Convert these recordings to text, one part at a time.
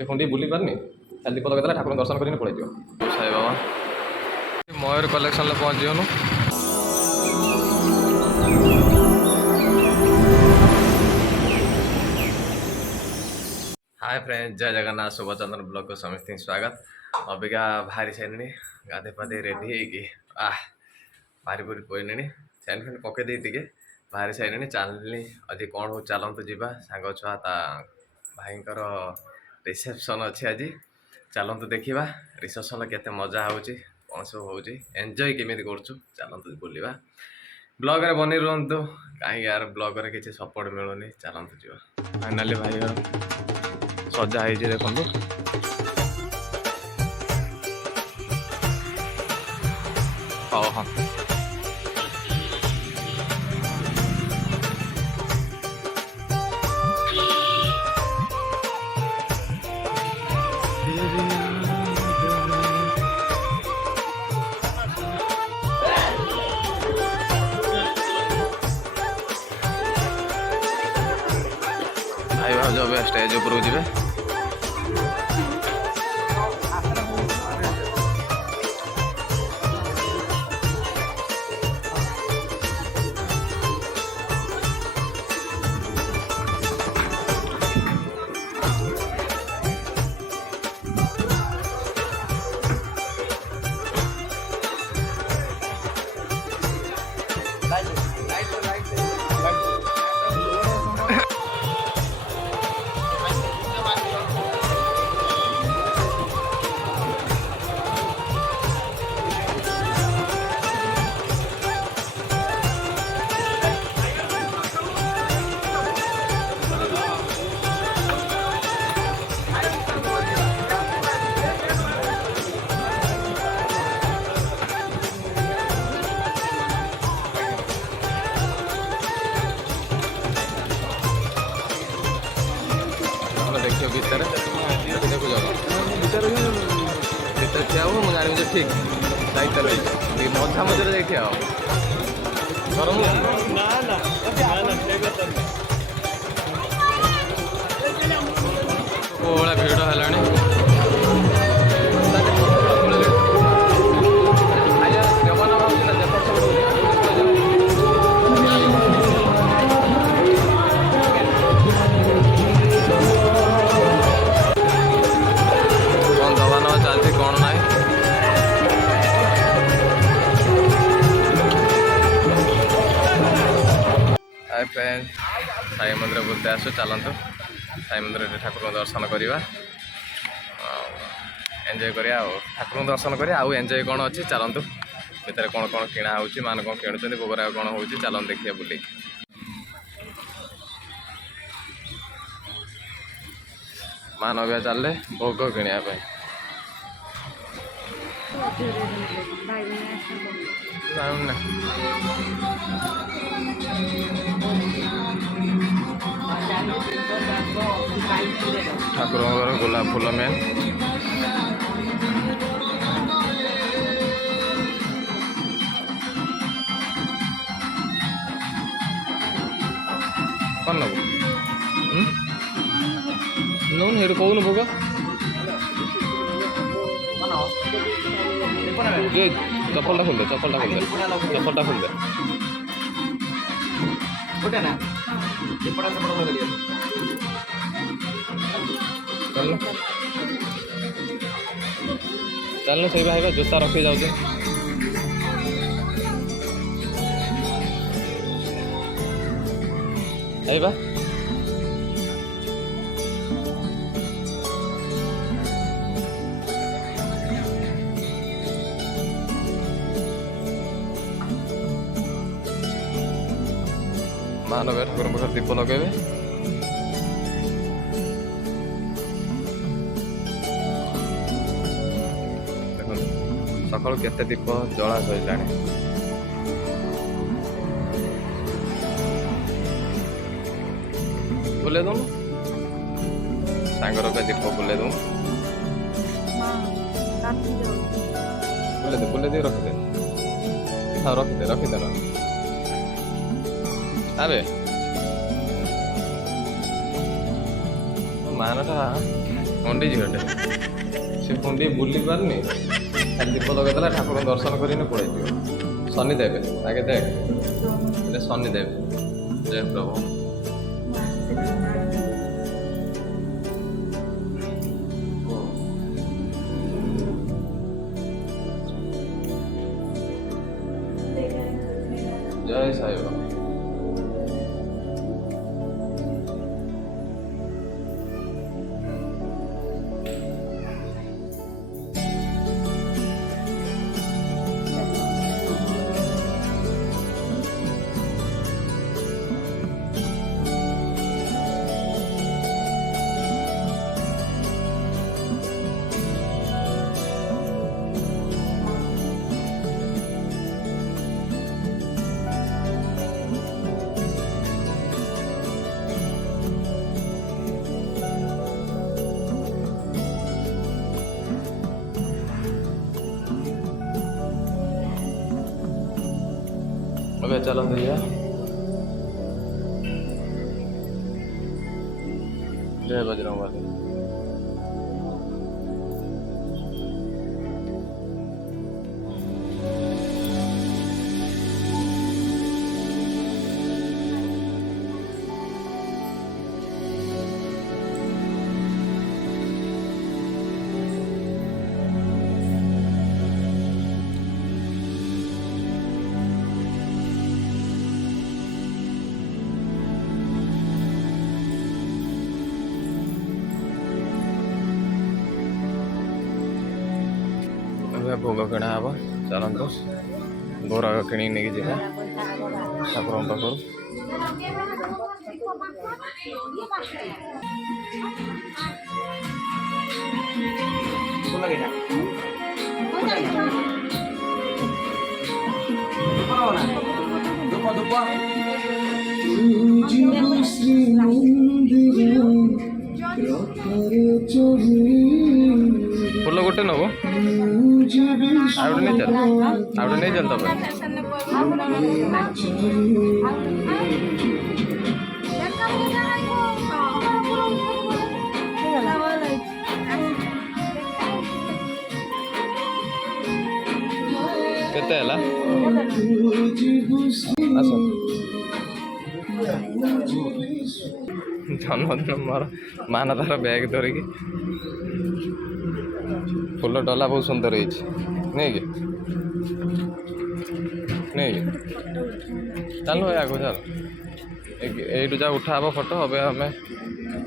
से खुंडी बुली पारनी खाली दीप लगे ठाकुर दर्शन कर पड़े साई बाबा मयूर कलेक्शन पहुँच जीवनु हाय फ्रेंड्स जय जगन्नाथ शुभचंद्र ब्लॉग को समस्त स्वागत अबिका बाहरी सारे गाधे पाधे रेडी है बाहरी पूरी पड़े सैन फैन पकई टे बाहरी सारे चलनी आज कौन हो चलतु जावा सांग छुआ भाई रिसेप्शन अच्छे आज चलतु देखा रिसेप्शन केते मजा हो कौन सब हो एंजॉय केमी कर चलतु बुलवा ब्लॉग रे बनी रुहतु कहीं यार ब्लॉग रे किसी सपोर्ट मिलूनी चलतु जा फाइनाली भाई सजा है देखो हाँ हाँ भाई भाव जो स्टेज ऊपर जी देखिए भीतर देखो भीतर भीतर ठिया हो मुझे जानी ठीक दायित्व रही मझा मझे जाए ठिया गरम भाया भिड़ है फ्रेंड साई मंदिर बुलते आसो चलतु साई मंदिर ठाकुर दर्शन करवा एंजॉय करिया ठाकुर दर्शन करिया आउ एंजॉय कौन अच्छी चलतु भितर कौन कौन किणा हो मान कौन किणुच्च भोगरा कौन हो चलत देखिए बुले मान अभिया चलले भोग किणा ठाकुर गोलाप फूल मेन कौन नब नौन हेटू कौन भोग चप्पलटा खोल दे चप्पलटा खोल दे चल से भाई जोता रखी जाऊ आइबा मानव ठाकुर पाखे दीप लगे सकाल केते दीप जला सैला बुले दू सांगर दीप बुले दू बुले दे रखिदे हाँ रखिदे ना अरे मानटा ଖଣ୍ଡି ଝିଅଟେ ସେ ଖଣ୍ଡି ବୁଲି ପାରୁନି ଖାଲି ଦୀପ ଲଗେଇଦେଲା ଠାକୁରଙ୍କୁ ଦର୍ଶନ କରିକି ପଳେଇଯିବ। ଶନି ଦେବେ ଆଗେ ଦେଖ ଏଇଟା ଶନି ଦେବେ। ଜୟ ପ୍ରଭୁ। ଜୟ ସାଇ ବାବା। ओके चलो भैया। जय बजरंगबली। भोग किणा हम चलतु भोग कि नहीं जा ठाकुर पाखु फुल गोटे नब नहीं चल नहीं चल तब केते हला आस जन्मदिन मोर मान तार बैग धरिकी फुल डला बहुत सुंदर नहीं कि नहीं कि चलो आगे चल यू जा उठा हम फोटो अब आम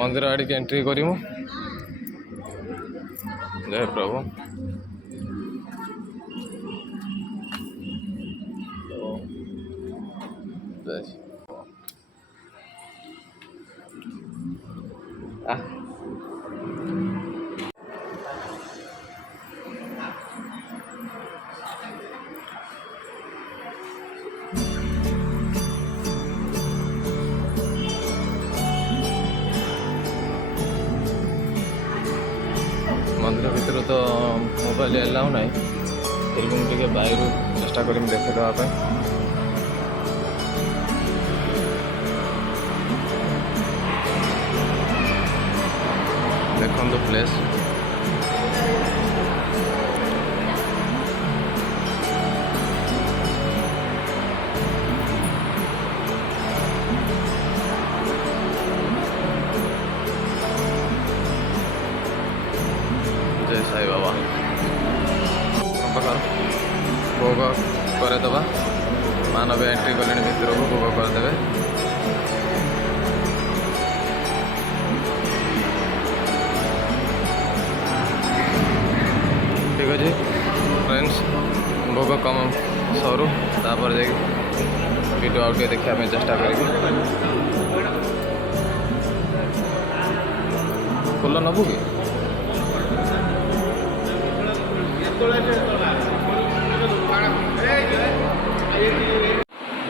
मंदिर आड़ की एंट्री करूँ। जय प्रभु। मंदिर भीतर तो मोबाइल एलाउ ना फिर भी मुझे बाहर चेष्टा कर देखे देवाई देखो प्लेस जय साई बाबा भोग करदेवा मानव एंट्री कले भितर को भोग करदे। ठीक अच्छे फ्रेंड्स भोग कम सरू तापर जा वीडियो आउट देखा चेष्टा करी फुल नबू कि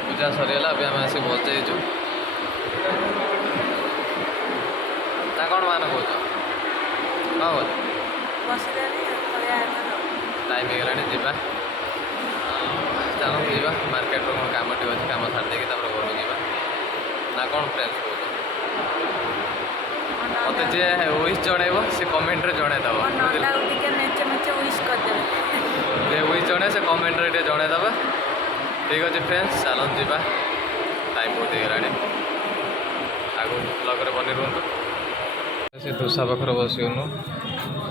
पूजा सरीगला अभी आम आसी बजाइचु ना कौन मान कौच कौन कौच टाइम होगा जावा चलो जा मार्केट कम टे अच्छे कम छाड़ देखिए घर जा ना कौन फ्रेंड्स कौच मत मत जे विश जनइब से कमेंट रे जनइदब जे विश जन से कमेंट रे जनइदब ठीक अच्छे फ्रेंड्स चलन जा टाइम बहुत होगा आगु ब्लॉग रे बनी रुहतु से दोसा पाखर बसगनु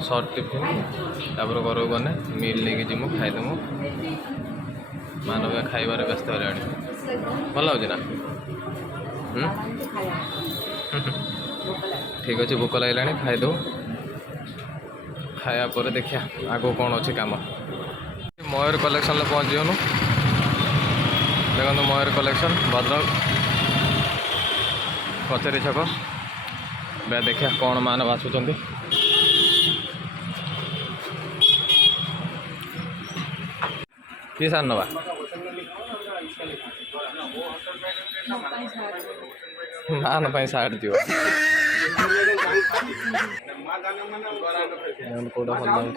सर्ट टिफिन तापर घर गने मिल लेके जीमु खाईदेमु मानव खाइबार व्यस्त हो भल लगे ना ठीक अच्छे भोक लगे खाईदे खाया पर देखिया आगो कौन अच्छे कम मयूर कलेक्शन पहुँच गनु देखो मयूर कलेक्शन भद्रक कचेरी छक बे देखिया कौन मान बाछुंट कि सार नवा मान सार्ट दिव कौटा भल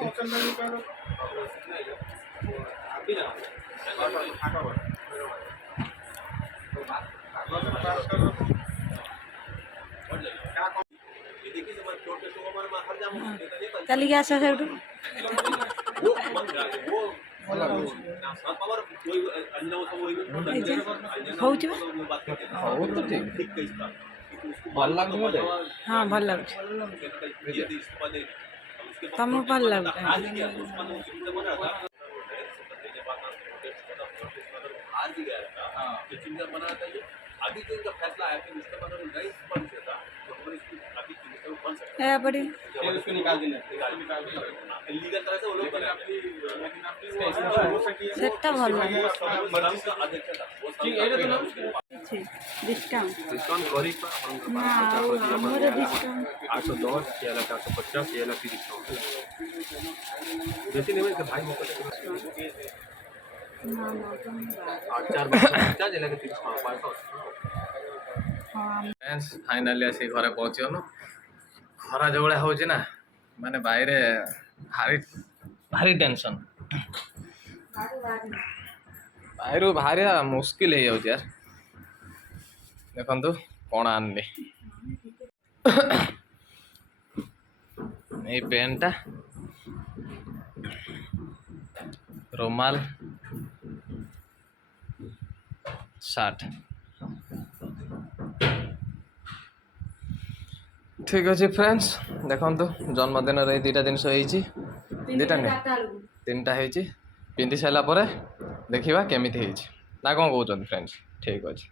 चली गया से हाँ भल लगे तुम भल लगे बड़ी सेटा भल डिस्काउंट ना हमर डिस्काउंट 810 ये 450 ये 30 बेसी नहीं भाई मौका ना 8 4 50 ये 30 फ्रेंड्स फाइनाली आसी घरे पहुँचगनु खरा जो भाया हो माने बाहर भारी भारी टेंशन बाहर बाहर मुस्किल हो यार देखु कौन आनी ये पेनटा रुमाल शार्ट ठीक अच्छे फ्रेंड्स देखु जन्मदिन रे दुटा जिनस दुटा नहीं तीन टा पिंधि सारापर देखा केमी ना कौन कहते फ्रेंड्स ठीक अच्छे।